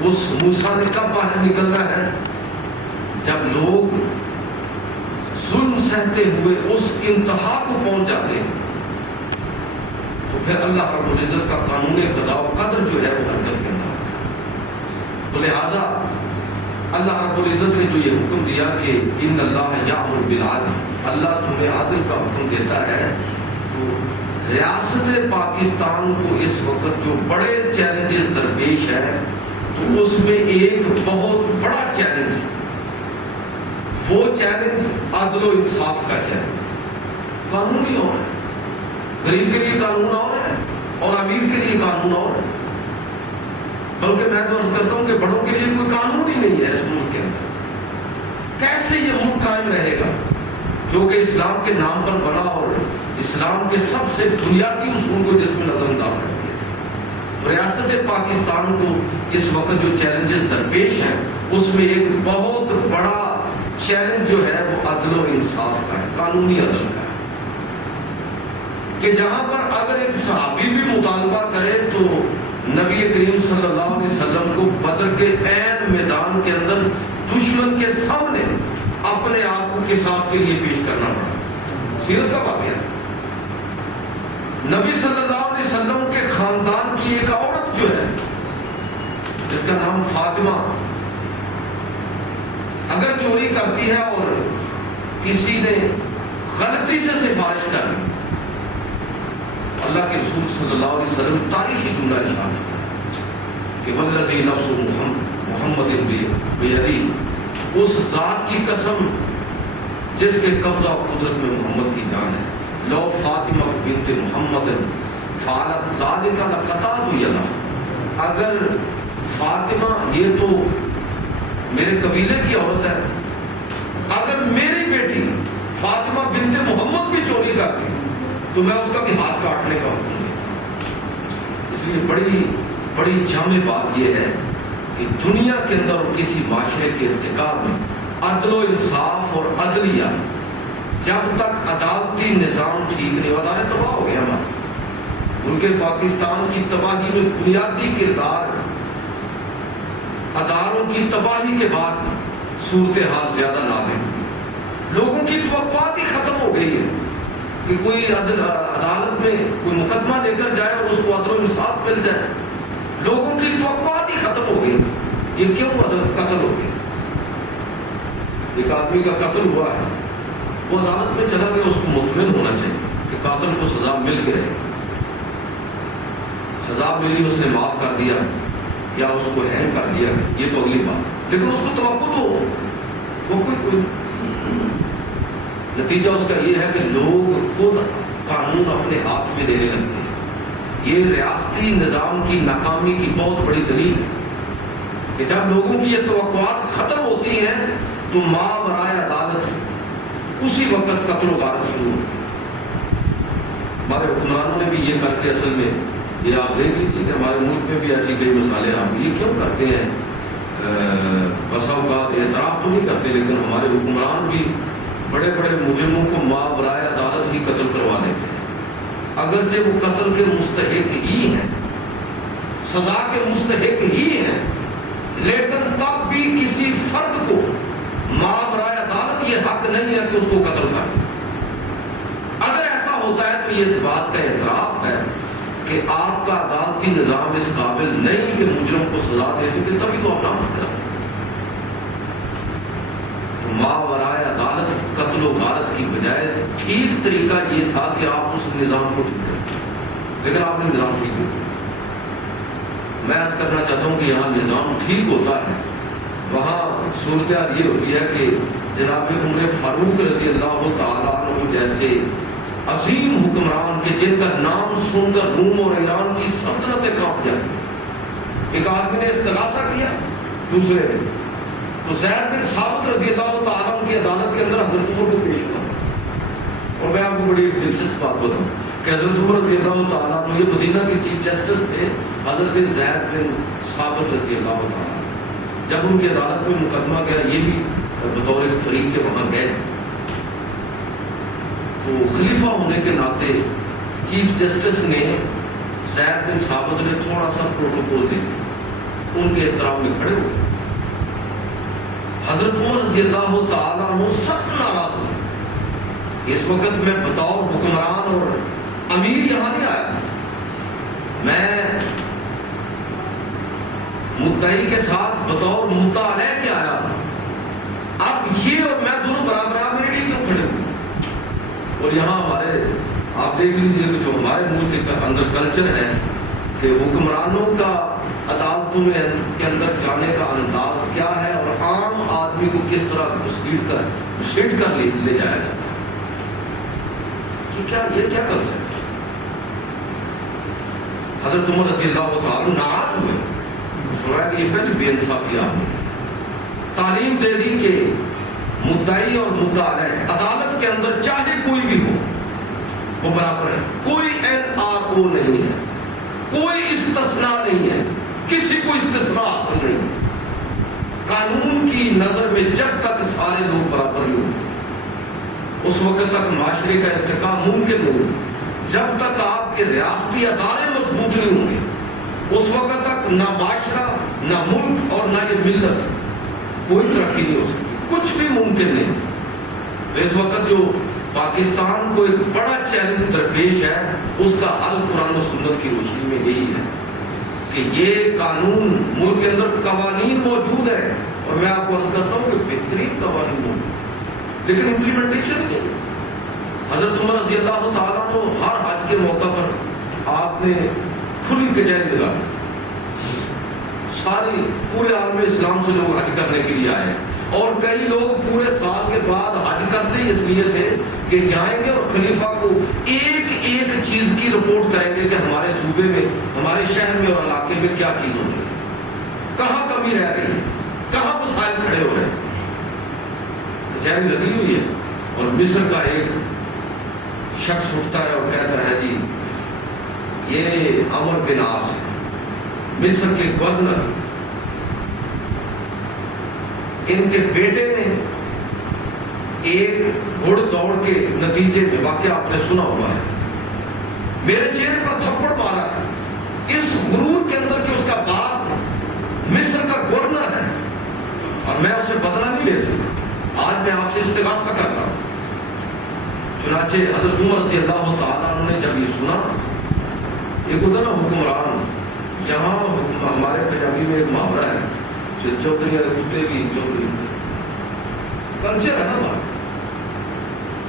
اس موسیٰ نے کب باہر نکلنا ہے؟ جب لوگ ظلم سہتے ہوئے اس انتہا کو پہنچ جاتے ہیں تو پھر اللہ رب العزت کا قانون قضاء و قدر جو ہے وہ حرکت کرنا ہوتا ہے۔ تو لہٰذا اللہ رب العزت نے جو یہ حکم دیا کہ ان اللہ یأمر بالعدل، اللہ تمہیں عدل کا حکم دیتا ہے، تو ریاست پاکستان کو اس وقت جو بڑے چیلنجز درپیش ہے تو اس میں ایک بہت بڑا چیلنج ہے، وہ چیلنج عدل و انصاف کا چیلنج۔ قانونی اور ہے، غریب کے لیے قانون اور ہے اور امیر کے لیے قانون اور ہے، بلکہ میں تو عرض کرتا ہوں کہ بڑوں کے لیے کوئی قانون ہی نہیں ہے اس ملک کے اندر۔ کیسے یہ ملک قائم رہے گا جو کہ اسلام کے نام پر بنا اور اسلام کے سب سے بنیادی اصول کو جس میں نظر انداز کر دیا؟ تو ریاست پاکستان کو اس وقت جو چیلنجز درپیش ہیں اس میں ایک بہت بڑا چیلنج جو ہے وہ عدل و انصاف کا ہے، قانونی عدل کا ہے، کہ جہاں پر اگر ایک صحابی بھی مطالبہ کرے تو نبی کریم صلی اللہ علیہ وسلم کو بدر کے عین میدان کے اندر دشمن کے سامنے اپنے آپ کو قصاص کے لیے پیش کرنا پڑا۔ سیرت کا واقعہ ہے۔ نبی صلی اللہ علیہ وسلم کے خاندان کی ایک عورت جو ہے جس کا نام فاطمہ، اگر چوری کرتی ہے اور کسی نے غلطی سے سفارش کر لی، اللہ کے رسول صلی اللہ علیہ وسلم تاریخی جملہ ارشاد فرمایا کہ والذی نفس محمد بیدی، اس ذات کی قسم جس کے قبضہ و قدرت میں محمد کی جان ہے، لو فاطمہ بنت محمد فعلت ذالک لقطعت یدہ، اگر فاطمہ، یہ تو میرے قبیلے کی عورت ہے، اگر میری بیٹی فاطمہ بنت محمد بھی چوری کرتی تو میں اس کا بھی ہاتھ کاٹنے کا حکم دیتا۔ اس لیے بڑی جامع بات یہ ہے کہ دنیا کے اندر اور کسی معاشرے کے ارتکاب میں عدل و انصاف اور عدلیہ، جب تک عدالتی نظام ٹھیک نہیں، ادارے تباہ ہو گئے ہمارے ملک پاکستان کی تباہی میں بنیادی کردار اداروں کی تباہی کے بعد صورتحال زیادہ نازک ہوئی۔ لوگوں کی توقعات ہی ختم ہو گئی ہے کہ کوئی عدالت میں کوئی مقدمہ لے کر جائے اور اس کو عدل و انصاف مل جائے۔ لوگوں کی توقعات ہی ختم ہو گئی۔ یہ کیوں قتل ہو گئی؟ ایک آدمی کا قتل ہوا ہے، وہ عدالت میں چلا گیا، اس کو مطمئن ہونا چاہیے کہ قاتل کو سزا مل گئی، سزا ملی، اس نے معاف کر دیا یا اس کو ہینگ کر دیا، یہ تو اگلی بات، لیکن اس کو توقع تو وہ کوئی نتیجہ اس کا یہ ہے کہ لوگ خود قانون اپنے ہاتھ میں لینے لگتے ہیں۔ یہ ریاستی نظام کی ناکامی کی بہت بڑی دلیل ہے کہ جب لوگوں کی یہ توقعات ختم ہوتی ہیں تو ماورائے عدالت اسی وقت قتل و غارت شروع ہوتی ہے۔ ہمارے حکمرانوں نے بھی یہ کر کے اصل میں یہ آپ دیکھ لیجیے کہ ہمارے ملک میں بھی ایسی کئی مثالیں آپ یہ کیوں کرتے ہیں، بسا اوقات اعتراف تو نہیں کرتے، لیکن ہمارے حکمران بھی بڑے بڑے مجرموں کو ماورائے عدالت ہی قتل کروا دیتے ہیں، اگرچہ وہ قتل کے مستحق ہی ہیں، سزا کے مستحق ہی ہیں، لیکن تب بھی کسی فرد کو ماورائے عدالت یہ حق نہیں ہے کہ اس کو قتل کر دے۔ اگر ایسا ہوتا ہے تو یہ اس بات کا اعتراف ہے کہ آپ کا عدالتی نظام اس قابل نہیں کہ مجرم کو سزا دے سکے، تبھی تو آپ نافذ کریں۔ ماورائے عدالت قتل و غارت کی بجائے ٹھیک طریقہ یہ تھا کہ آپ اس نظام کو ٹھیک کریں، لیکن آپ نے نظام ٹھیک نہیں کیا۔ میں عرض کرنا چاہتا ہوں کہ یہاں نظام ٹھیک ہوتا ہے، وہاں صورتحال یہ ہوتی ہے کہ جناب عمر فاروق رضی اللہ تعالیٰ عنہ جیسے عظیم حکمران کے جن کا نام سن کر روم اور ایران کی سلطنتیں کانپ جاتی، ایک آدمی نے استغاثہ کیا دوسرے نے، تو زید بن ثابت رضی اللہ تعالیٰ عنہ کی عدالت کے اندر حضرت عمر کو پیش ہوا۔ اور میں آپ کو بڑی دلچسپ بات بتاؤں کہ حضرت عمر رضی اللہ تعالیٰ عنہ یہ مدینہ کے چیف جسٹس تھے، حضرت زید بن ثابت رضی اللہ تعالیٰ عنہ جب ان کی عدالت میں مقدمہ گیا، یہ بھی بطور ایک فریق کے وہاں گئے، تو خلیفہ ہونے کے ناطے چیف جسٹس نے زید بن ثابت نے تھوڑا سا پروٹوکول دے دیا ان کے احترام میں کھڑے ہوئے. حضرت عمر رضی اللہ تعالیٰ عنہ سخت ناراض ہوئے. اس وقت میں بطور حکمران اور امیر یہاں نہیں آیا، میں مدعی کے ساتھ بطور مدعا علیہ کے آیا. اب یہ اور میں دونوں برابر میرے لیے کیوں کھڑے ہوئے؟ اور یہاں ہمارے آپ دیکھ لیجیے کہ جو ہمارے ملک کے اندر کلچر ہے کہ حکمرانوں کا عدالتوں کے اندر جانے کا انداز کیا ہے اور عام آدمی کو کس طرح گھسیٹ کر لے جایا جاتا ہے. یہ کیا کلچر ہے؟ حضرت عمر رضی اللہ تعالیٰ ناراض ہوئے. فرمایا کہ یہ پہلی بے انصافی آپ نے تعلیم دے دی کہ مدعی اور مدعا علیہ عدالت کے اندر چاہے کوئی بھی ہو وہ برابر ہے. کوئی NRO نہیں ہے، کوئی استثناء نہیں ہے، کسی کو استثناء حاصل نہیں ہے. قانون کی نظر میں جب تک سارے لوگ برابر نہیں ہوں اس وقت تک معاشرے کا ارتقاء ممکن نہیں ہے. جب تک آپ کے ریاستی ادارے مضبوط نہیں ہوں گے اس وقت تک نہ معاشرہ، نہ ملک اور نہ یہ ملت کوئی ترقی نہیں ہو سکتی. کچھ بھی ممکن نہیں. تو اس وقت جو پاکستان کو ایک بڑا چیلنج درپیش ہے اس کا حل قرآن و سنت کی روشنی میں یہی ہے کہ یہ قانون ملک کے اندر قوانین موجود ہے اور میں آپ کو عرض کرتا ہوں کہ بہترین قوانین موجود لیکن امپلیمنٹیشن نہیں. حضرت عمر رضی اللہ تعالیٰ کو ہر حج کے موقع پر آپ نے کھلی کچہری لگا دی. ساری پورے عالم اسلام سے لوگ حج کرنے کے لیے آئے اور کئی لوگ پورے سال کے بعد حج کرتے ہی اس لیے تھے کہ جائیں گے اور خلیفہ کو ایک ایک چیز کی رپورٹ کریں گے کہ ہمارے صوبے میں، ہمارے شہر میں اور علاقے میں کیا چیز ہو رہی ہے، کہاں کمی رہ رہی ہے، کہاں مسائل کھڑے ہو رہے ہیں. کچہری لگی ہوئی ہے اور مصر کا ایک شخص اٹھتا ہے اور کہتا ہے جی یہ عمر بن عاص ہے، مصر کے گورنر، ان کے بیٹے نے ایک گھوڑ دوڑ کے نتیجے میں، واقعہ آپ نے سنا ہوا ہے، میرے چہرے پر تھپڑ مارا ہے اس غرور کے اندر کہ اس کا باپ مصر کا گورنر ہے اور میں اسے بدلہ نہیں لے سکتا. آج میں آپ سے استغاثہ کرتا ہوں. چنانچہ حضرت عمر رضی اللہ تعالیٰ عنہ نے جب یہ سنا، ایک ہوتا نا حکمران، یہاں ہمارے پنجابی میں ایک محاورہ ہے چودھری کتے بھی چودھری کلچر ہے نا بات.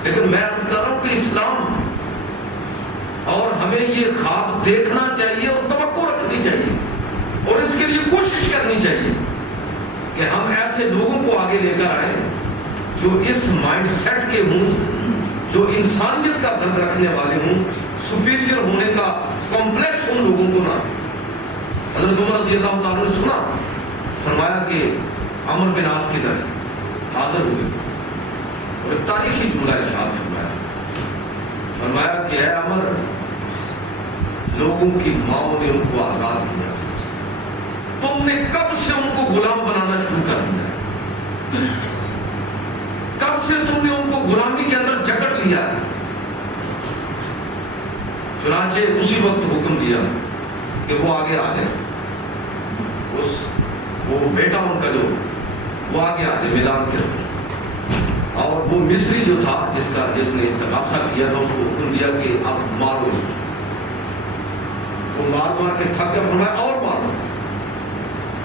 لیکن میں عرض کر رہا ہوں کہ اسلام اور ہمیں یہ خواب دیکھنا چاہیے اور توقع رکھنی چاہیے اور اس کے لیے کوشش کرنی چاہیے کہ ہم ایسے لوگوں کو آگے لے کر آئیں جو اس مائنڈ سیٹ کے ہوں، جو انسانیت کا درد رکھنے والے ہوں، سپیریئر ہونے کا کمپلیکس ان لوگوں کو نہ. حضرت عمر رضی اللہ تعالیٰ نے سنا، فرمایا کہ عمر بن عاص کی طرح حاضر ہوئے اور ایک تاریخی جملہ ارشاد فرمایا کہ اے عمر، لوگوں کی ماؤں نے ان کو آزاد کیا، تم نے کب سے ان کو غلام بنانا شروع کر دیا؟ کب سے تم نے ان کو غلامی کے اندر جکڑ لیا؟ چنانچہ اسی وقت حکم دیا کہ وہ آگے آ جائے. وہ بیٹا ان کا جو وہ آگے آ جائے میدان کے اندر. اور وہ مصری جو تھا جس نے استغاثہ کیا تھا اس کو حکم دیا کہ اب مارو اس کو. وہ مار کے تھک گیا، فرمایا اور مارو.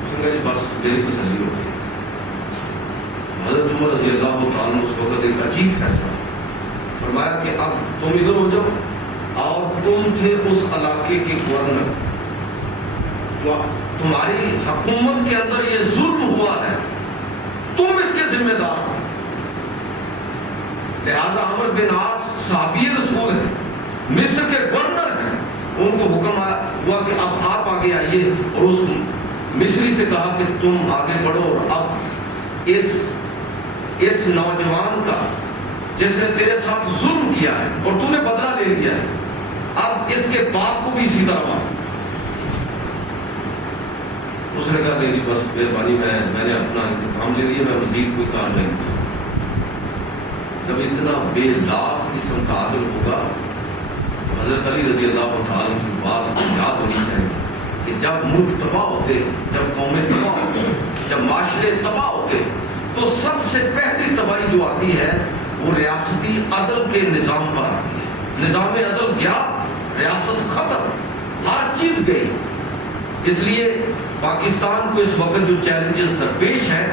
اس نے جی بس میری تسلی ہو گئی. حضرت عمر رضی اللہ تعالیٰ نے اس وقت ایک عجیب فیصلہ فرمایا کہ اب تم ادھر ہو جاؤ اور تم تھے اس علاقے کے گورنر، تو تمہاری حکومت کے اندر یہ ظلم ہوا ہے، تم اس کے ذمہ دار ہو. لہذا عمر بن عاص صحابی رسول ہیں، مصر کے گورنر ہیں، ان کو حکم ہوا کہ اب آپ آگے آئیے اور اس مصری سے کہا کہ تم آگے بڑھو اور اب اس نوجوان کا جس نے تیرے ساتھ ظلم کیا ہے اور تو نے بدلہ لے لیا ہے، اب اس کے باپ کو بھی اسی طرح مارو. اس نے کہا نہیں بس مہربانی، میں نے اپنا انتقام لے لیا، میں مزید کوئی کار نہیں تھا. جب اتنا بے لاگ قسم کا عادل ہوگا تو حضرت علی رضی اللہ تعالیٰ کی بات یاد ہونی چاہیے کہ جب ملک تباہ ہوتے ہیں، جب قومیں تباہ ہوتے ہیں، جب معاشرے تباہ ہوتے ہیں، تو سب سے پہلی تباہی جو آتی ہے وہ ریاستی عدل کے نظام پر آتی ہے۔ نظام عدل گیا، ریاست ختم، ہر چیز گئی۔ اس لیے پاکستان کو اس وقت جو چیلنجز درپیش ہے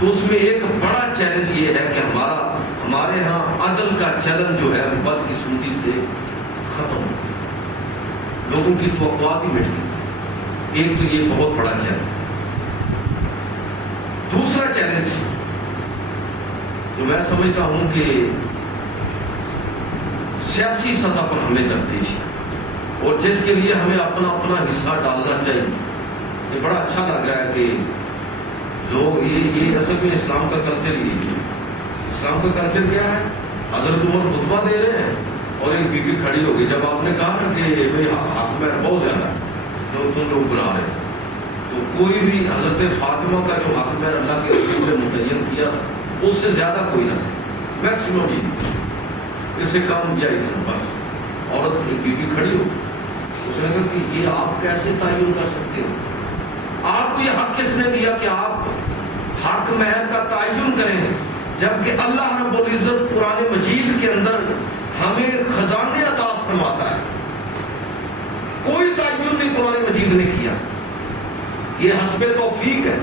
تو اس میں ایک بڑا چیلنج یہ ہے کہ ہمارے ہاں عدل کا چلن جو ہے بدقسمتی سے ختم ہو گیا، لوگوں کی توقعات ہی مٹ گئی۔ ایک تو یہ بہت بڑا چیلنج۔ دوسرا چیلنج جو میں سمجھتا ہوں کہ سیاسی سطح پر ہمیں درپیش ہے اور جس کے لیے ہمیں اپنا اپنا حصہ ڈالنا چاہیے۔ یہ بڑا اچھا لگ رہا ہے کہ لوگ یہ اصل میں اسلام کا کلچر ہی ہے۔ اسلام کا کلچر کیا ہے؟ حضرت عمر خطبہ دے رہے ہیں اور ایک بی بی کھڑی ہوگی۔ جب آپ نے کہا نا کہ بھائی حق مہر بہت زیادہ ہے جو تم لوگ بنا رہے ہیں، تو کوئی بھی حضرت فاطمہ کا جو حق مہر اللہ کے رسول نے متعین کیا تھا اس سے زیادہ کوئی نہ، میکسیمم ہی اس سے کم یا اتنا بس۔ عورت ایک بی بی کھڑی ہو، اس نے کہا کہ یہ آپ کیسے تعین کر سکتے ہو؟ آپ کو یہ حق کس نے دیا کہ آپ حق مہر کا تعین کریں، جبکہ اللہ رب العزت قرآن مجید کے اندر ہمیں خزانے عطا فرماتا ہے؟ کوئی تعین نہیں قرآن مجید نے کیا۔ یہ حسب توفیق ہے،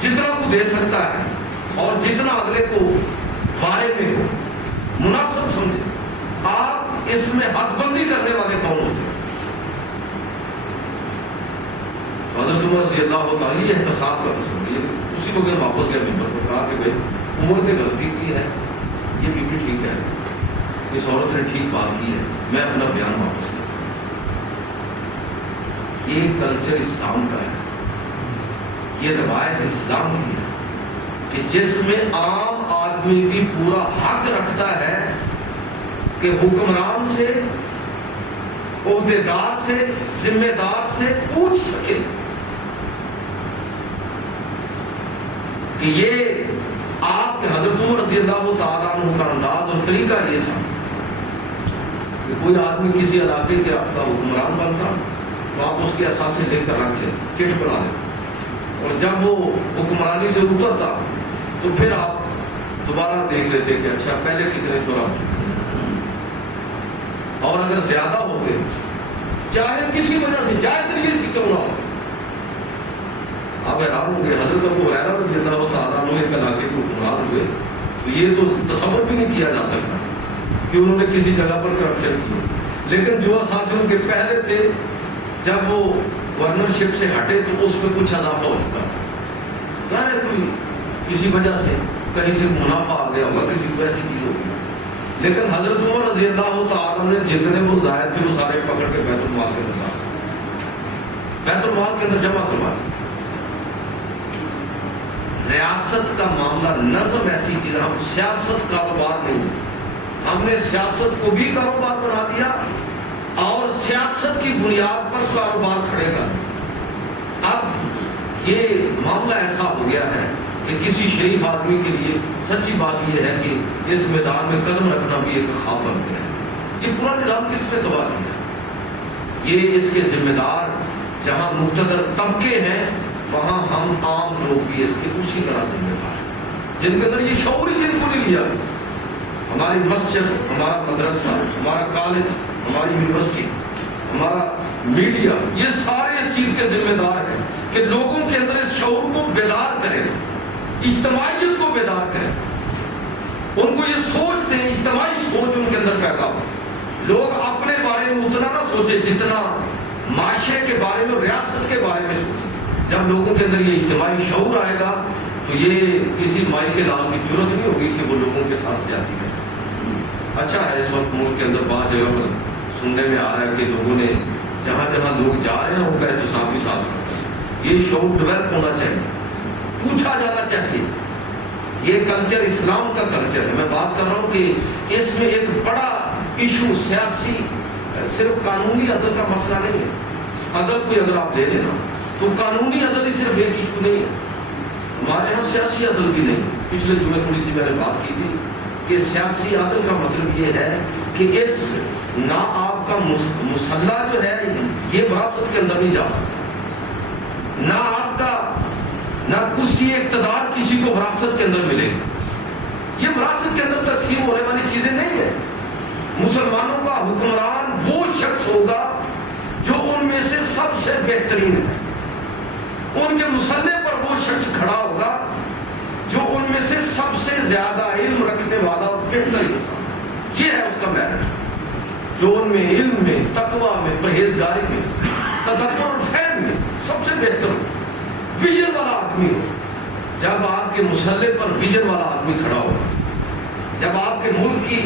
جتنا کو دے سکتا ہے اور جتنا اگلے کو بارے میں ہو مناسب سمجھے۔ آپ اس میں حد بندی کرنے والے کون ہوتے ہیں؟ حضرت عمر رضی اللہ تعالی احتساب کا تصور، یہ اسی وقت واپس گئے ممبر پر، کہا کہ بھائی عمر نے غلطی کی ہے، یہ بھی ٹھیک ہے، اس عورت نے ٹھیک بات کی ہے، میں اپنا بیان واپس لوں۔ یہ کلچر اسلام کا ہے، یہ روایت اسلام کی ہے کہ جس میں عام آدمی بھی پورا حق رکھتا ہے کہ حکمران سے، عہدیدار سے، ذمہ دار سے پوچھ سکے کہ یہ آپ کے حضرت عمر رضی اللہ تعالیٰ عنہ کا انداز اور طریقہ یہ تھا کہ کوئی آدمی کسی علاقے کے آپ کا حکمران بنتا تو آپ اس کے اثاثے لے کر رکھ لیتے، چٹ بنا لیتے، اور جب وہ حکمرانی سے اترتا تو پھر آپ دوبارہ دیکھ لیتے کہ اچھا پہلے کتنے چورا، اور اگر زیادہ ہوتے چاہے کسی وجہ سے جائز طریقے سے کیوں نہ ہو، آپ حیران ہوں گے حضرت ابو ہریرہ رضی اللہ تعالیٰ عنہ ایک علاقے کے حکمران ہوئے تو یہ تو تصور بھی نہیں کیا جا سکتا کہ انہوں نے کسی جگہ پر کرپشن کیا، لیکن جو اثاثے ان کے پہلے تھے جب وہ گورنرشپ سے ہٹے تو اس میں کچھ اضافہ ہو چکا تھا، ظاہر ہے کوئی کسی وجہ سے کہیں سے منافع آ گیا ہوگا، کسی کو ایسی چیز ہوگی، لیکن حضرت عمر رضی اللہ تعالیٰ نے جتنے وہ زائد تھے وہ سارے پکڑ کے بیت المال کے اندر، بیت المال کے اندر جمع کروا۔ ریاست کا معاملہ، نظم ایسی چیز، ہم سیاست کاروبار نہیں ہے، ہم نے سیاست کو بھی کاروبار بنا دیا اور سیاست کی بنیاد پر کاروبار کھڑے کر۔ اب یہ معاملہ ایسا ہو گیا ہے کہ کسی شریف آدمی کے لیے سچی بات یہ ہے کہ اس میدان میں قدم رکھنا بھی ایک خواب بن گیا ہے۔ یہ پورا نظام کس نے تباہ کیا؟ یہ اس کے ذمہ دار جہاں مقتدر طبقے ہیں وہاں ہم عام لوگ بھی اس کے اسی طرح ذمہ دار ہیں، جن کے اندر یہ شعور ہی جن کو نہیں لیا۔ ہماری مسجد، ہمارا مدرسہ، ہمارا کالج، ہماری یونیورسٹی، ہمارا میڈیا، یہ سارے اس چیز کے ذمہ دار ہیں کہ لوگوں کے اندر اس شعور کو بیدار کریں، اجتماعیت کو بیدار کریں، ان کو یہ سوچ دیں، اجتماعی سوچ ان کے اندر پیدا ہو۔ لوگ اپنے بارے میں اتنا نہ سوچیں جتنا معاشرے کے بارے میں اور ریاست کے بارے میں سوچیں۔ جب لوگوں کے اندر یہ اجتماعی شعور آئے گا تو یہ کسی مائی کے لال کی ضرورت نہیں ہوگی کہ وہ لوگوں کے ساتھ زیادتی کرے۔ اچھا ہے اس وقت ملک کے اندر بعض جگہ پر سننے میں آ رہا ہے کہ لوگوں نے جہاں جہاں لوگ جا رہے ہیں ان کا احتساب بھی صاف رکھا ہے۔ یہ شعور ڈیولپ ہونا چاہیے، پوچھا جانا چاہیے۔ یہ کلچر اسلام کا کلچر ہے۔ میں بات کر رہا ہوں کہ اس میں ایک بڑا ایشو سیاسی، صرف قانونی عدل کا مسئلہ نہیں ہے۔ عدل کوئی اگر آپ لے لینا تو قانونی عدل ہی صرف ایک ایشو نہیں ہے، ہمارے یہاں سیاسی عدل بھی نہیں۔ پچھلے جمعے تھوڑی سی میں نے بات کی تھی کہ سیاسی عدل کا مطلب یہ ہے کہ اس نہ آپ آپ کا مسلح جو ہے یہ وراثت کے اندر نہیں جا سکتا، نہ آپ کا نہ کرسی اقتدار کسی کو وراثت کے اندر ملے گا، یہ وراثت کے اندر تقسیم ہونے والی چیزیں نہیں ہے۔ مسلمانوں کا حکمران وہ شخص ہوگا جو ان میں سے سب سے بہترین ہے، ان کے مسلح پر وہ شخص کھڑا ہوگا جو ان میں سے سب سے زیادہ علم رکھنے والا اور بہتر انسان ہے، یہ ہے اس کا میرٹ، جو ان میں علم میں، تقوی میں، پرہیزگاری میں، تدبر اور فہم میں سب سے بہتر ہو، ویژن والا آدمی ہو۔ جب آپ کے مسلح پر ویژن والا آدمی کھڑا ہوگا، جب آپ کے ملک کی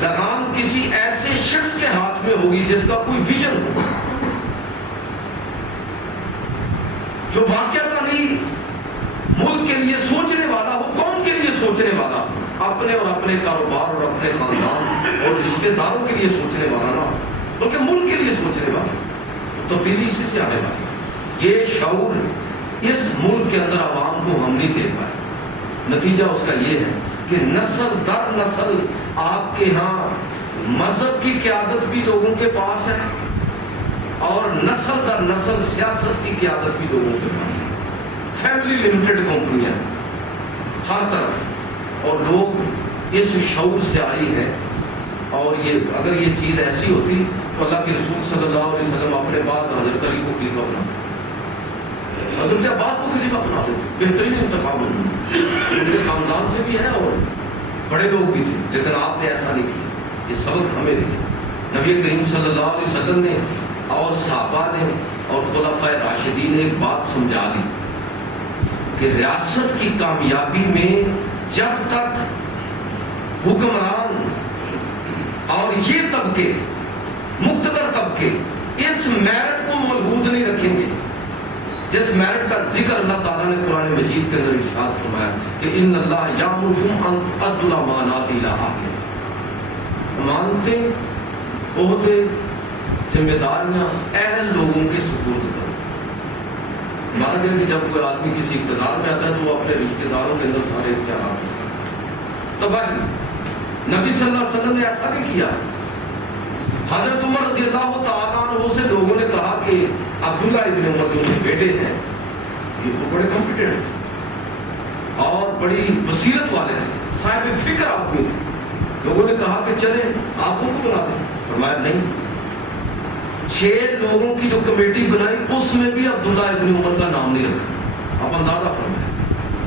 لگام کسی ایسے شخص کے ہاتھ میں ہوگی جس کا کوئی ویژن ہو، جو واقعتاً ہی ملک کے لیے سوچنے والا ہو، قوم کے لیے سوچنے والا ہو، اپنے اور اپنے کاروبار اور اپنے خاندان اور رشتہ داروں کے لیے سوچنے والا نہ ہو، بلکہ ملک کے لیے سوچنے والا، تو تبدیلی اسی سے آنے والی۔ یہ شعور اس ملک کے اندر عوام کو ہم نہیں دے پائے، نتیجہ اس کا یہ ہے کہ نسل در نسل آپ کے ہاں مذہب کی قیادت بھی لوگوں کے پاس ہے اور نسل در نسل سیاست کی قیادت بھی لوگوں کے پاس ہے، فیملی لمیٹڈ کمپنیاں ہر طرف، اور لوگ اس شعور سے آئی ہے۔ اور یہ اگر یہ چیز ایسی ہوتی تو اللہ کے رسول صلی اللہ علیہ وسلم اپنے بعد حضرت علی کو خلیفہ بنا، حضرت عباس کو خلیفہ بنا دو، بہترین انتخاب ہوئی، ان کے خاندان سے بھی ہے اور بڑے لوگ بھی تھے، لیکن آپ نے ایسا نہیں کیا۔ یہ سبق ہمیں دیا نبی کریم صلی اللہ علیہ وسلم نے اور صحابہ نے اور خلفائے راشدین نے ایک بات سمجھا دی کہ ریاست کی کامیابی میں جب تک حکمران اور یہ طبقے، مقتدر طبقے، اس میرٹ کو ملحوظ نہیں رکھیں گے جس میرٹ کا ذکر اللہ تعالیٰ نے قرآن مجید کے اندر ارشاد فرمایا کہ ان اللہ یامرکم ان تؤدوا الامانات الی اہلہا، امانتیں، عہدے، ذمہ داریاں اہل لوگوں کے سپرد کرو۔ مانا گیا کہ جب کوئی آدمی کسی اقتدار میں آتا ہے تو وہ اپنے رشتہ داروں کے اندر سارے اختیارات کے ساتھ تباہی۔ نبی صلی اللہ علیہ وسلم نے ایسا نہیں کیا۔ حضرت عمر رضی اللہ تعالیٰ عنہ سے لوگوں نے کہا کہ عبداللہ ابن عمر جو ان کے بیٹے ہیں یہ تو بڑے کمپیٹنٹ تھے اور بڑی بصیرت والے تھے، صاحب فکر آدمی تھے، لوگوں نے کہا کہ چلیں آپ کو بنا دیں، فرمایا نہیں۔ 6 لوگوں کی جو کمیٹی بنائی اس میں بھی عبداللہ ابن عمر کا نام نہیں رکھا۔ آپ اندازہ فرمائیں،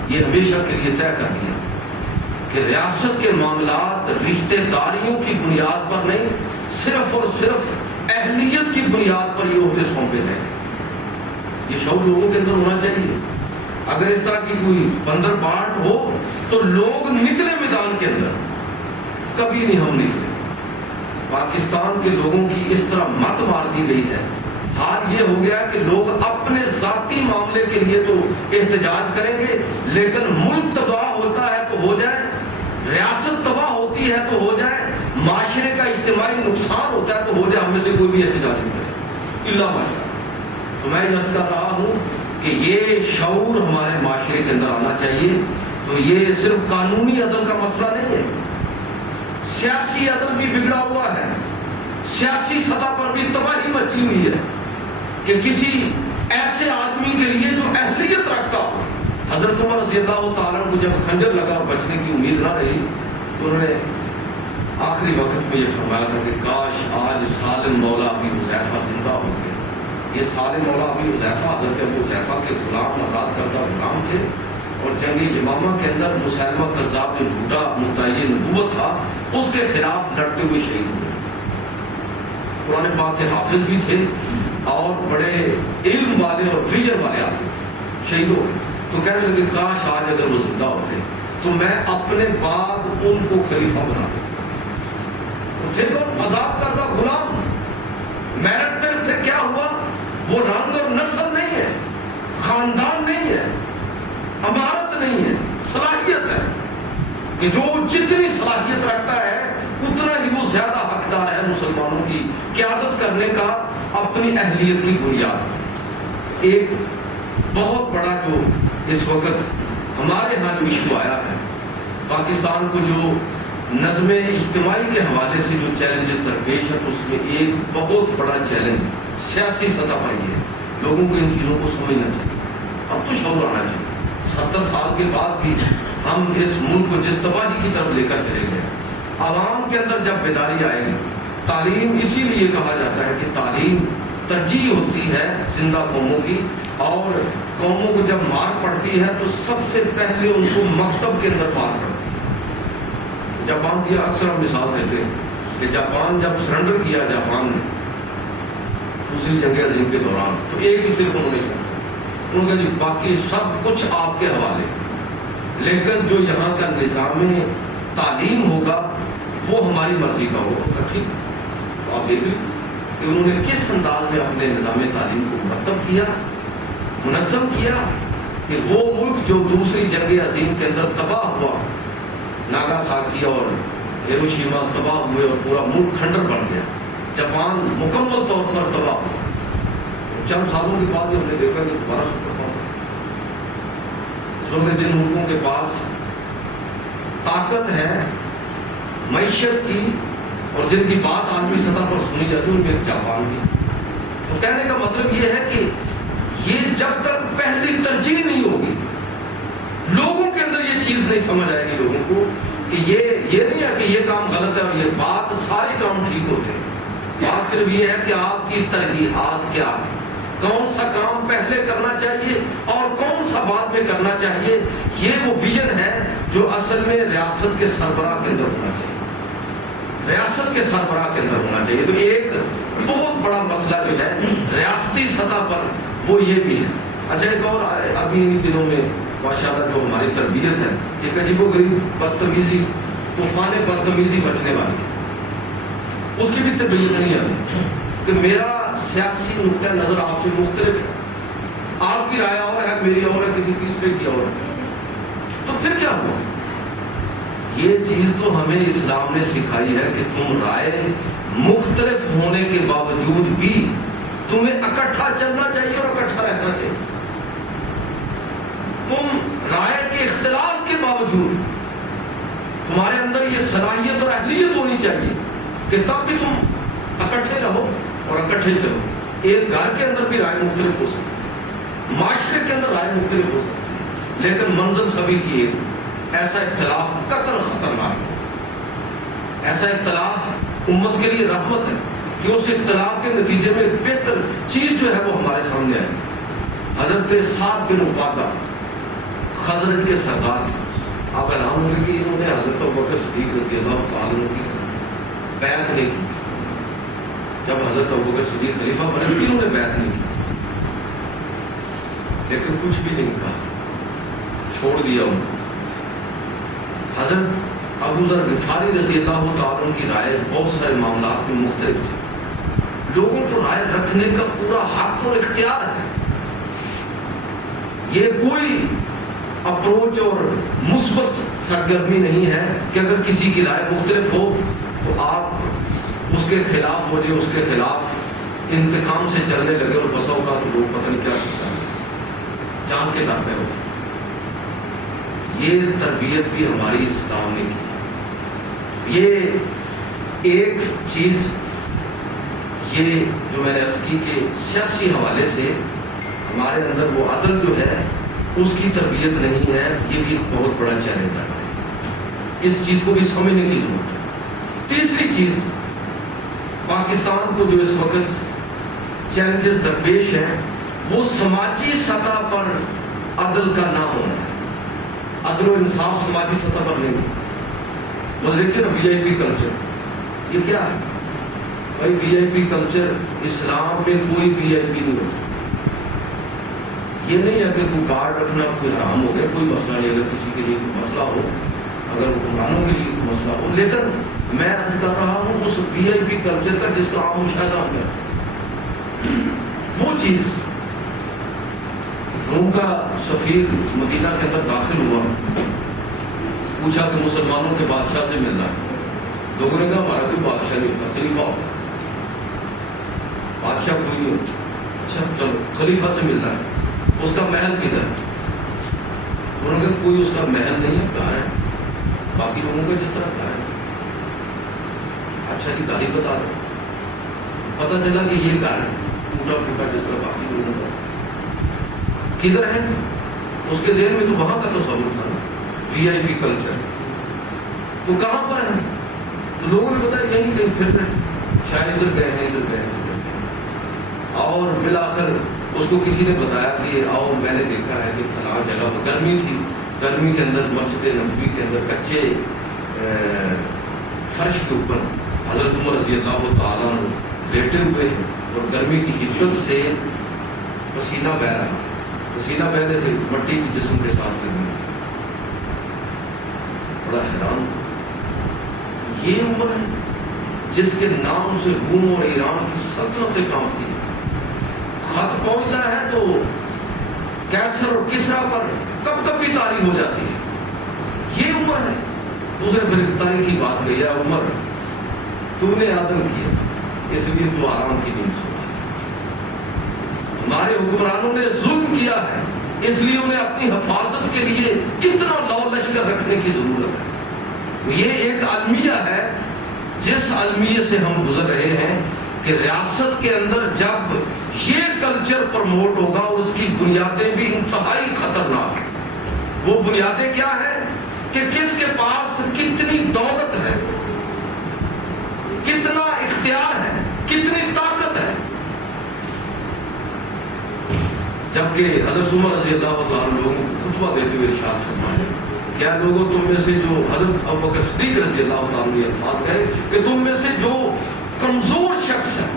یہ ہمیشہ کے لیے طے کر دیا کہ ریاست کے معاملات رشتہ داریوں کی بنیاد پر نہیں، صرف اور صرف اہلیت کی بنیاد پر یہ عہدے سونپے جائیں۔ یہ شعور لوگوں کے اندر ہونا چاہیے۔ اگر اس طرح کی کوئی بندر بانٹ ہو تو لوگ نکلے میدان کے اندر، کبھی نہیں ہم نکلے۔ پاکستان کے لوگوں کی اس طرح مت مار دی گئی ہے، حال یہ ہو گیا کہ لوگ اپنے ذاتی معاملے کے لیے تو احتجاج کریں گے، لیکن ملک تباہ ہوتا ہے تو ہو جائے، ریاست تباہ ہوتی ہے تو ہو جائے، معاشرے کا اجتماعی نقصان ہوتا ہے تو ہو جائے، ہمیں سے کوئی بھی احتجاج نہیں کرے الا ماشاء۔ تو میں عرض کر رہا ہوں کہ یہ شعور ہمارے معاشرے کے اندر آنا چاہیے۔ تو یہ صرف قانونی عدل کا مسئلہ نہیں ہے، سیاسی عدل بھی بگڑا ہوا ہے، سیاسی سطح پر بھی تباہی مچی ہوئی ہے کہ کسی ایسے آدمی کے لیے جو اہلیت رکھتا ہو۔ حضرت عمر رضی اللہ تعالیٰ کو جب خنجر لگا اور بچنے کی امید نہ رہی تو انہوں نے آخری وقت میں یہ فرمایا تھا کہ کاش آج سالم مولا ابی حذیفہ زندہ ہوتے۔ یہ سالم مولا ابی حذیفہ حضرت ابو حذیفہ کے غلام، آزاد کردہ غلام تھے، اور جنگ یمامہ کے اندر مسیلمہ کذاب جو جھوٹا مدعی نبوت تھا اس کے خلاف لڑتے ہوئے شہید ہوئے۔ قرآن پاک کے حافظ بھی تھے اور بڑے علم والے اور ویژن والے آدمی تھے، شہید ہو گئے۔ تو کہنے لگے کاش آج اگر وہ زندہ ہوتے تو میں اپنے بعد ان کو خلیفہ بنا دیتا۔ تھے لوگ آزاد کردہ غلام، میرٹ میں پھر کیا ہوا؟ وہ رنگ اور نسل نہیں ہے، خاندان نہیں ہے، امارت نہیں ہے، صلاحیت ہے کہ جو جتنی صلاحیت رکھتا ہے اتنا ہی وہ زیادہ حقدار ہے مسلمانوں کی قیادت کرنے کا اپنی اہلیت کی بنیاد۔ ایک بہت بڑا جو اس وقت ہمارے ہاں جو ایشو آیا ہے، پاکستان کو جو نظم اجتماعی کے حوالے سے جو چیلنجز درپیش ہے تو اس میں ایک بہت بڑا چیلنج سیاسی سطح پر یہ ہے. لوگوں کو ان چیزوں کو سمجھنا چاہیے. اب تو شعور آنا چاہیے. 70 سال کے بعد بھی ہم اس ملک کو جس تباہی کی طرف لے کر چلے گئے. عوام کے اندر جب بیداری آئے گی, تعلیم اسی لیے کہا جاتا ہے کہ تعلیم ترجیح ہوتی ہے زندہ قوموں کی, اور قوموں کو جب مار پڑتی ہے تو سب سے پہلے ان کو مکتب کے اندر مار پڑتی ہے. جاپان کی اکثر ہم مثال دیتے ہیں کہ جاپان جب سرنڈر کیا جاپان نے دوسری جنگ عظیم کے دوران, تو ایک ہی صرف انہوں نے انہوں نے جی باقی سب کچھ آپ کے حوالے, لیکن جو یہاں کا نظام تعلیم ہوگا وہ ہماری مرضی کا ہوگا. ٹھیک, تو آپ دیکھ لیں کہ انہوں نے کس انداز میں اپنے نظام تعلیم کو مرتب کیا, منظم کیا, کہ وہ ملک جو دوسری جنگ عظیم کے اندر تباہ ہوا, ناگاساکی اور ہیروشیما تباہ ہوئے اور پورا ملک کھنڈر بن گیا, جاپان مکمل طور پر تباہ ہوا. چند سالوں کے بعد ہم نے دیکھا کہ دوبارہ سپر پاور, اس میں جن ملکوں کے پاس طاقت ہے معیشت کی اور جن کی بات عالمی سطح پر سنی جاتی ہے, ان میں جاپان کی. تو کہنے کا مطلب یہ ہے کہ یہ جب تک پہلی ترجیح نہیں ہوگی, لوگوں کے اندر یہ چیز نہیں سمجھ آئے گی لوگوں کو کہ یہ نہیں ہے کہ یہ کام غلط ہے اور یہ بات سارے کام ٹھیک ہوتے ہیں. بات صرف یہ ہے کہ آپ کی ترجیحات کیا ہے, کون سا کام پہلے کرنا چاہیے اور کون سا بعد میں کرنا چاہیے. یہ وہ ویژن ہے جو اصل میں ریاست کے سربراہ کے اندر ہونا چاہیے, ریاست کے سربراہ کے اندر ہونا چاہیے. تو ایک بہت بڑا مسئلہ جو ہے ریاستی سطح پر وہ یہ بھی ہے. اچھا, ایک اور ابھی ان دنوں میں ماشاءاللہ جو ہماری تربیت ہے, ایک عجیب و غریب بدتمیزی, طوفان بدتمیزی بچنے والی ہے, اس کی بھی تربیت نہیں آتی کہ میرا سیاسی نقطہ نظر آپ سے مختلف ہے, آپ کی رائے اور ہے, میری اور ہے, کسی تیسرے کی اور ہے. تو پھر کیا ہوا؟ یہ چیز تو ہمیں اسلام نے سکھائی ہے کہ تم رائے مختلف ہونے کے باوجود بھی تمہیں اکٹھا چلنا چاہیے اور اکٹھا رہنا چاہیے. تم رائے کے اختلاف کے باوجود تمہارے اندر یہ صلاحیت اور اہلیت ہونی چاہیے کہ تب بھی تم اکٹھے رہو اور اکٹھے چلو. ایک گھر کے اندر بھی رائے مختلف ہو سکتی ہے, معاشرے کے اندر رائے مختلف ہو سکتی ہے, لیکن منزل سبھی کی ایک. ایسا اختلاف قتل خطرناک ہے, ایسا اختلاف امت کے لیے رحمت ہے کہ اس اختلاف کے نتیجے میں ایک بہتر چیز جو ہے وہ ہمارے سامنے آئی. حضرت سعد بن عبادہ خزرج کے سردار تھے. آپ حیران ہوں گے کہ انہوں نے حضرت ابوبکر صدیق رضی اللہ تعالیٰ عنہ کی بیعت نہیں کی تھی. جب حضرت ابوبکر صدیق خلیفہ بنے انہوں نے بیعت نہیں کی تھی, لیکن کچھ بھی نہیں کہا, چھوڑ دیا ان کو. حضرت ابو ذر غفاری رضی اللہ تعالیٰ عنہ کی رائے بہت سارے معاملات میں مختلف تھی. لوگوں کو رائے رکھنے کا پورا حق اور اختیار ہے. یہ کوئی اپروچ اور مثبت سرگرمی نہیں ہے کہ اگر کسی کی رائے مختلف ہو تو آپ اس کے خلاف ہو جائے, اس کے خلاف انتقام سے چلنے لگے اور بسا ہوگا تو لوگ پتہ نہیں کیا کرتا ہے, جان کے نام پہ ہو. یہ تربیت بھی ہماری اسلام نے کی. یہ ایک چیز یہ جو میں نے عرض کی کہ سیاسی حوالے سے ہمارے اندر وہ عدل جو ہے اس کی تربیت نہیں ہے. یہ بھی ایک بہت بڑا چیلنج ہے, اس چیز کو بھی سمجھنے کی ضرورت ہے. تیسری چیز, پاکستان کو جو اس وقت چیلنجز درپیش ہے وہ سماجی سطح پر عدل کا نہ ہونا ہے. عدل و انصاف سماجی سطح پر نہیں. مطلب دیکھیے نا وی آئی پی کلچر, یہ کیا ہے بھائی؟ وی آئی پی کلچر اسلام میں کوئی وی آئی پی نہیں ہوتا. یہ نہیں ہے کہ کوئی گارڈ رکھنا کوئی حرام ہو گیا, کوئی مسئلہ نہیں. اگر کسی کے لیے کوئی مسئلہ ہو, اگر حکمرانوں کے لیے کوئی مسئلہ ہو, لیکن میں عرض کر رہا ہوں اس وی آئی پی کلچر کا جس کا عام مشاہدہ ہو گیا, وہ چیز. روم کا سفیر مدینہ کے اندر داخل ہوا, پوچھا کہ مسلمانوں کے بادشاہ سے ملنا ہے. لوگوں نے کہا ہمارا کوئی بادشاہ نہیں ہوتا, خلیفہ ہوتا. بادشاہ کوئی نہیں ہوتا. اچھا چلو خلیفہ سے ملنا ہے, اس کا محل کدھر ہے؟ انہوں نے کہا کوئی اس کا محل نہیں ہے, کہاں ہے؟ باقی لوگوں کا جس طرح کہا ہے. اچھا جی گاڑی بتا دو. پتہ چلا کہ یہ گھر ہے ٹوٹا پھوٹا جس طرح باقی لوگوں کا. کدھر ہے؟ اس کے ذہن میں تو وہاں کا تصور تھا نا, وی آئی پی کلچر. تو کہاں پر ہے؟ تو لوگوں نے بتایا کہیں کہیں پھر رہے, شاید ادھر گئے ہیں ادھر گئے ہیں. اور بالآخر اس کو کسی نے بتایا کہ آؤ میں نے دیکھا ہے کہ فلاں جگہ پر گرمی تھی, گرمی کے اندر مسجد نبوی کے اندر کچے فرش کے اوپر حضرت عمر رضی اللہ تعالیٰ لیٹے ہوئے ہیں اور گرمی کی حدت سے پسینہ بہ رہا. پسینہ بہنے سے مٹی کی جسم کے ساتھ لگی. بڑا حیران. یہ عمر ہے جس کے نام سے روم اور ایران کی سلطنتیں کامتی ہیں. خط پہنچتا ہے تو کیسر اور کسرا پر کب کب بھی طاری ہو جاتی ہے. یہ عمر ہے. اس نے پھر تاریخی بات کہی ہے, عمر تو نے آدم کیا اس لیے تو آرام کی نیند سو. ہمارے حکمرانوں نے ظلم کیا ہے اس لیے انہیں اپنی حفاظت کے لیے اتنا لو لشکر رکھنے کی ضرورت ہے. یہ ایک المیہ ہے جس المیہ سے ہم گزر رہے ہیں کہ ریاست کے اندر جب یہ کلچر پروموٹ ہوگا اور اس کی بنیادیں بھی انتہائی خطرناک. وہ بنیادیں کیا ہیں کہ کس کے پاس کتنی دولت ہے, کتنا اختیار ہے, کتنی طاقت ہے. جبکہ حضرت عمر رضی اللہ تعالیٰ لوگوں کو خطبہ دیتے ہوئے ارشاد فرمائے, کیا لوگوں تم میں سے جو حضرت ابوبکر صدیق رضی اللہ تعالیٰ نے الفاظ کہے کہ تم میں سے جو کمزور شخص ہے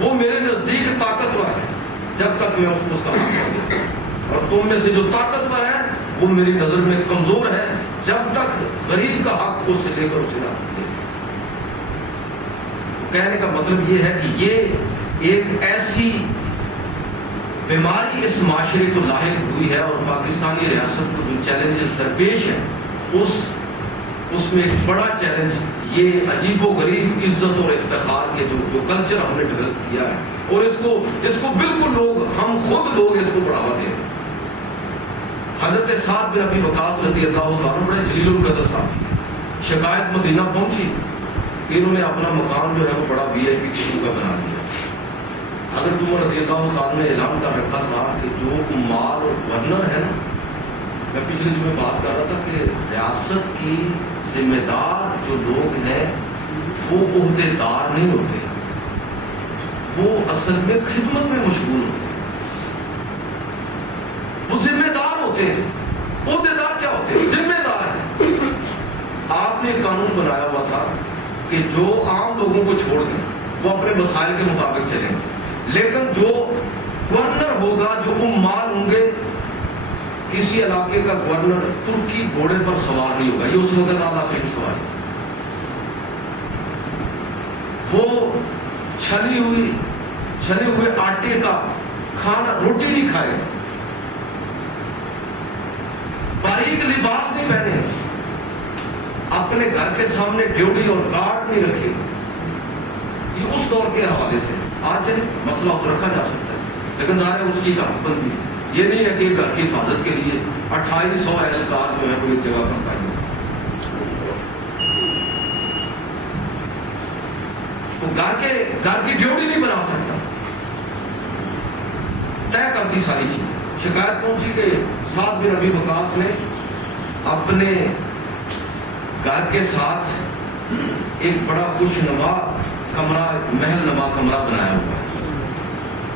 وہ میرے نزدیک طاقتور ہے جب تک میں اس کو اس کا حق نہ دوں, اور تم میں سے جو طاقتور ہے وہ میری نظر میں کمزور ہے جب تک غریب کا حق اس سے لے کر اسے نہ دے. کہنے کا مطلب یہ ہے کہ یہ ایک ایسی بیماری اس معاشرے کو لاحق ہوئی ہے اور پاکستانی ریاست کو جو چیلنجز درپیش ہے اس میں ایک بڑا چیلنج یہ عجیب و غریب عزت اور افتخار کے جو کلچر ہم نے ڈیولپ کیا ہے, اور اس کو بالکل ہم خود لوگ اس کو بڑھاوا دے رہے ہیں. حضرت سعد بن ابی وقاص رضی اللہ تعالیٰ بڑے جلیل القدر صاحب, شکایت مدینہ پہنچی کہ انہوں نے اپنا مکان جو ہے وہ بڑا وی آئی پی قسم کا بنا دیا. حضرت عمر رضی اللہ تعالیٰ نے اعلان کر رکھا تھا کہ جو مال اور گورنر ہے نا, میں پچھلے جو میں بات کر رہا تھا کہ ریاست کی ذمہ دار جو لوگ ہیں وہ عہدے دار نہیں ہوتے, وہ اصل میں خدمت میں مشغول ہوتے ہیں. وہ ذمہ دار ہوتے ہیں. عہدے دار کیا ہوتے ہیں؟ ذمہ دار ہیں. آپ نے قانون بنایا ہوا تھا کہ جو عام لوگوں کو چھوڑ دیں وہ اپنے وسائل کے مطابق چلیں گے, لیکن جو گورنر ہوگا, جو عمال ہوں گے, کسی علاقے کا گورنر ترکی گھوڑے پر سوار نہیں ہوگا. یہ اس وقت اعلیٰ کی سواری تھی. وہ چھنے ہوئے آٹے کا کھانا روٹی نہیں کھائے گا, باریک لباس نہیں پہنے گا, اپنے گھر کے سامنے ڈیوٹی اور گارڈ نہیں رکھے گا. یہ اس دور کے حوالے سے آج مسئلہ تو رکھا جا سکتا ہے, لیکن ظاہر اس کی حد بندی ہے. یہ نہیں ہے کہ گھر کی حفاظت کے لیے 2800 اہلکار جو ہے وہ ایک جگہ پر پائیں گے. تو گھر کی ڈیوٹی نہیں بنا سکتا. طے کر دی ساری چیزیں. شکایت پہنچی کہ سعد بن ابی وقاص نے اپنے گھر کے ساتھ ایک بڑا خوش نما کمرہ, محل نما کمرہ بنایا ہوا ہے.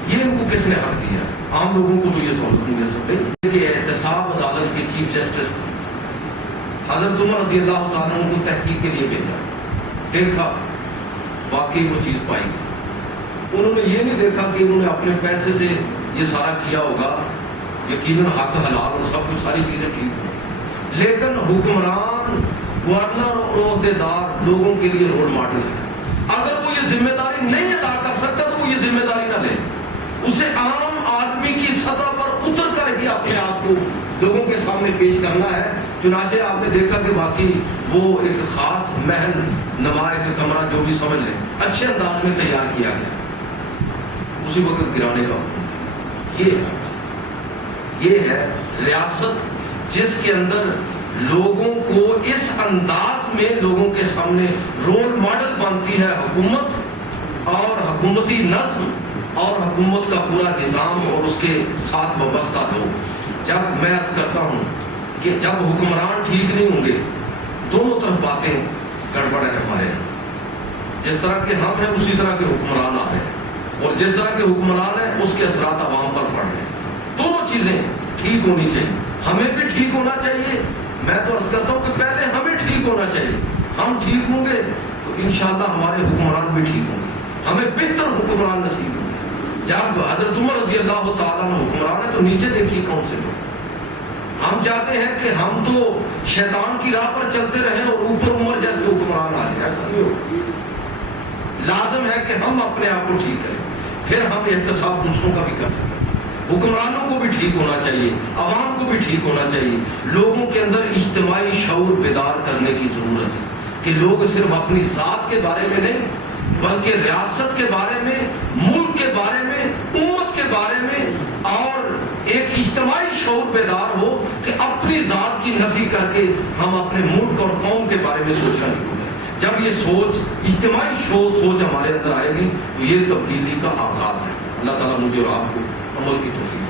یہ ان کو کس نے حق دیا؟ عام لوگوں کو تو یہ سہولت نہیں دے سکتے. کہ احتساب عدالت کے چیف جسٹس تھے حضرت عمر رضی اللہ تعالیٰ ان کو تحقیق کے لیے بھیجا. دیکھا واقعی وہ چیز پائی. انہوں نے یہ نہیں دیکھا کہ انہوں نے اپنے پیسے سے یہ سارا کیا ہوگا, یقیناً حق حلال اور سب کچھ ساری چیزیں ٹھیک ہیں, لیکن حکمران, گورنر اور عہدے دار لوگوں کے لیے رول ماڈل ہے. اگر وہ یہ ذمہ داری نہیں ادا کر سکتا تو وہ یہ ذمہ داری نہ لے. اسے عام آدمی کی سطح پر اتر کر ہی اپنے آپ کو لوگوں کے سامنے پیش کرنا ہے. چنانچہ آپ نے دیکھا کہ واقعی وہ ایک خاص محل نما ایک کمرہ جو بھی سمجھ لیں اچھے انداز میں تیار کیا گیا, اسی وقت گرانے کا حکم. یہ ہے ریاست جس کے اندر لوگوں کو اس انداز میں لوگوں کے سامنے رول ماڈل بنتی ہے حکومت اور حکومتی نظم اور حکومت کا پورا نظام اور اس کے ساتھ وابستہ لوگ. جب میں عرض کرتا ہوں کہ جب حکمران ٹھیک نہیں ہوں گے، دونوں طرف باتیں گڑبڑ ہے ہمارے یہاں. جس طرح کے ہم ہیں اسی طرح کے حکمران آ رہے ہیں، اور جس طرح کے حکمران ہیں اس کے اثرات عوام پر پڑ رہے ہیں. دونوں چیزیں ٹھیک ہونی چاہیے. ہمیں بھی ٹھیک ہونا چاہیے. میں تو عرض کرتا ہوں کہ پہلے ہمیں ٹھیک ہونا چاہیے. ہم ٹھیک ہوں گے تو انشاءاللہ ہمارے حکمران بھی ٹھیک ہوں گے، ہمیں بہتر حکمران نصیب ہوں گے. جب حضرت عمر رضی اللہ تعالیٰ عنہ حکمران ہے تو نیچے دیکھیے کون سے لوگ. ہم چاہتے ہیں کہ ہم تو شیطان کی راہ پر چلتے رہیں اور اوپر عمر جیسے حکمران آ جائے. ایسا نہیں ہوگا. لازم ہے کہ ہم اپنے آپ کو ٹھیک کریں، پھر ہم احتساب دوسروں کا بھی کر سکیں. حکمرانوں کو بھی ٹھیک ہونا چاہیے، عوام کو بھی ٹھیک ہونا چاہیے. لوگوں کے اندر اجتماعی شعور بیدار کرنے کی ضرورت ہے کہ لوگ صرف اپنی ذات کے بارے میں نہیں بلکہ ریاست کے بارے میں، ملک کے بارے میں، امت کے بارے میں اور ایک اجتماعی شعور بیدار ہو کہ اپنی ذات کی نفی کر کے ہم اپنے ملک اور قوم کے بارے میں سوچنا شروع کریں. جب یہ سوچ اجتماعی سوچ ہمارے اندر آئے گی تو یہ تبدیلی کا آغاز ہے. اللہ تعالیٰ مجھے اور آپ کو عمل کی توفیق